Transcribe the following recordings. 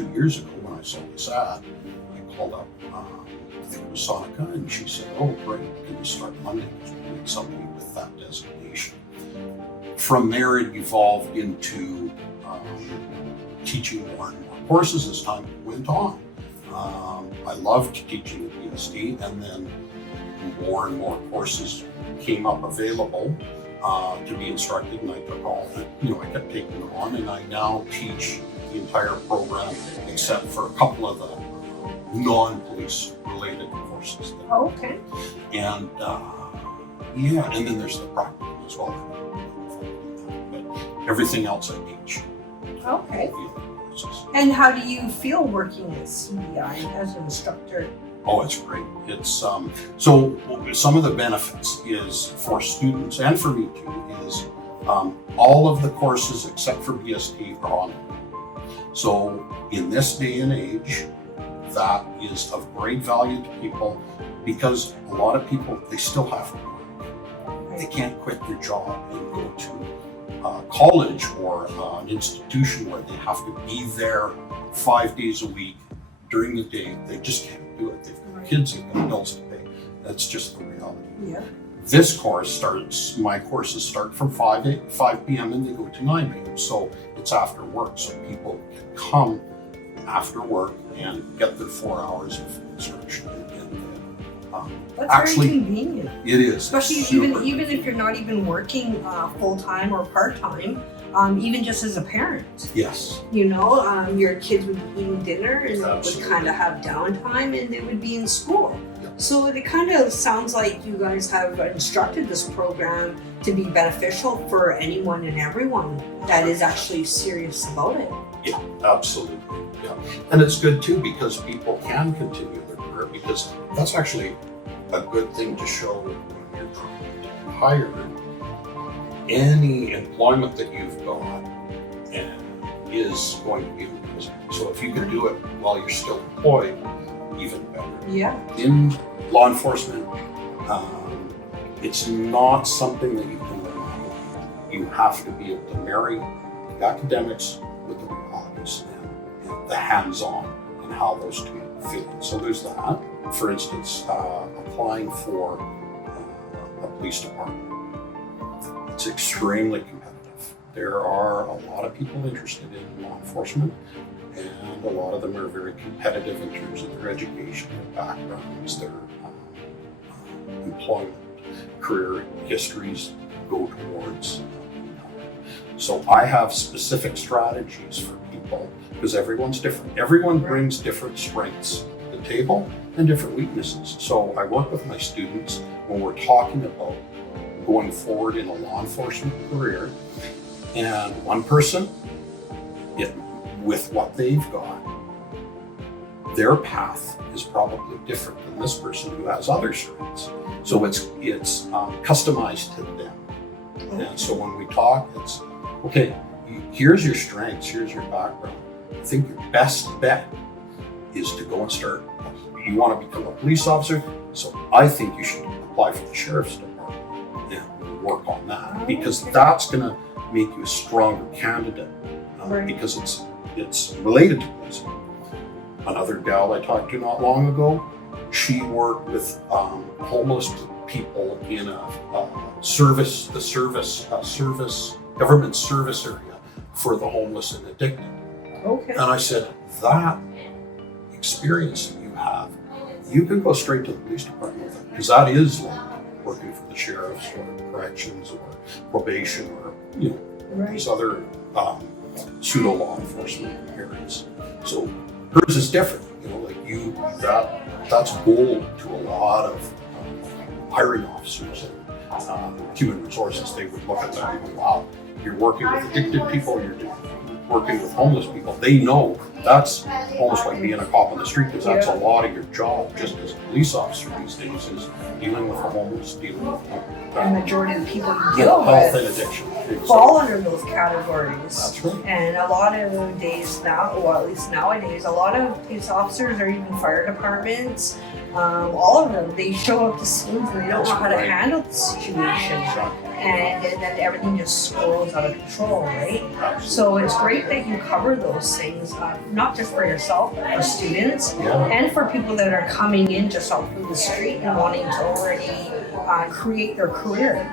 2 years ago when I saw this ad, I called up, I think it was Sonica, and she said, "Oh, great, can you start Monday? Because we need somebody with that designation." From there, it evolved into teaching more and more courses as time went on. I loved teaching at BSD, and then more and more courses came up available to be instructed, and I took all, I kept taking them on, and I now teach the entire program except for a couple of the non-police related courses. Okay. And and then there's the practical as well. But everything else I teach. Okay. All the other courses. And how do you feel working at CBI as an instructor? Oh, it's great. It's so some of the benefits is for students and for me too is all of the courses except for BST are online. So in this day and age, that is of great value to people because a lot of people, they still have to work. They can't quit their job and go to college or an institution where they have to be there 5 days a week during the day. They just can't do it. They've got kids, they've got bills to pay. That's just the reality. Yeah. This course starts, my courses start from 5 p.m. and they go to 9 p.m. So it's after work. So people can come after work and get their 4 hours of instruction. That's Actually, very convenient. It is. Especially even if you're not even working full-time or part-time, even just as a parent. Yes. Your kids would be eating dinner and Absolutely. would kind of have downtime and they would be in school. Yep. So it kind of sounds like you guys have instructed this program to be beneficial for anyone and everyone that is actually serious about it. Yeah, absolutely. Yeah. And it's good too because people can continue their career because that's actually a good thing to show when you're trying to hire. Any employment that you've got and is going to be amazing. So if you can do it while you're still employed, even better. Yeah. In law enforcement, it's not something that you can learn. You have to be able to marry the academics with the realities and the hands-on and how those two fit. So there's that. For instance, applying for a police department. It's extremely competitive. There are a lot of people interested in law enforcement, and a lot of them are very competitive in terms of their education, their backgrounds, their employment, career histories go towards. So I have specific strategies for people because everyone's different. Everyone brings different strengths to the table and different weaknesses. So I work with my students when we're talking about going forward in a law enforcement career, and one person, with what they've got, their path is probably different than this person who has other strengths. So it's customized to them. And so when we talk, it's okay. Here's your strengths. Here's your background. I think your best bet is to go and start. You want to become a police officer, so I think you should apply for the sheriff's department and work on that because that's going to make you a stronger candidate because it's related to policing. Another gal I talked to not long ago, she worked with homeless people in a government service area for the homeless and addicted. Okay. And I said, that experience that you have, you can go straight to the police department with it because that is like working for the sheriffs or corrections or probation or these other pseudo law enforcement areas. So hers is different. That's gold to a lot of hiring officers and human resources. They would look at that and go, wow, you're working with addicted people, you're working with homeless people. They know that's almost like being a cop on the street because that's a lot of your job just as a police officer these days is dealing with the homeless, dealing with The majority of the people you mental deal health and with addiction. fall under those categories. That's right. And a lot of days now, well, at least nowadays, a lot of police officers or even fire departments, all of them, they show up to scenes and they don't know how to handle the situation. and then everything just swirls out of control, right? So it's great that you cover those things, not just for yourself, but for students Yeah. and for people that are coming in just off of the street and wanting to already create their career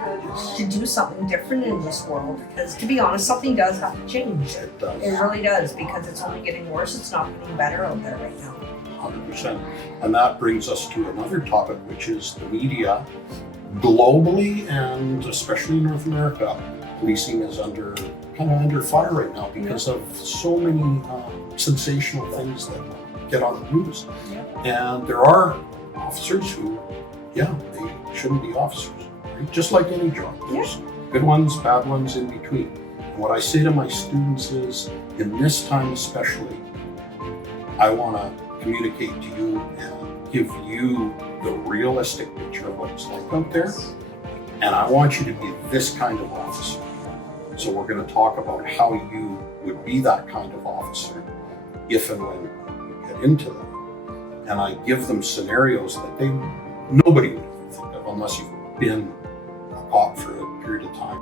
to do something different in this world. Because to be honest, something does have to change. It does. It really does, because it's only getting worse. It's not getting better out there right now. 100%. And that brings us to another topic, which is the media. Globally and especially in North America, policing is kind of under fire right now because of so many sensational things that get on the news. And there are officers who, they shouldn't be officers, right? Just like any job. There's good ones, bad ones in between. And what I say to my students is, in this time especially, I want to communicate to you and give you the realistic picture of what it's like out there. And I want you to be this kind of officer. So we're going to talk about how you would be that kind of officer if and when you get into them. And I give them scenarios that nobody would even think of unless you've been a cop for a period of time.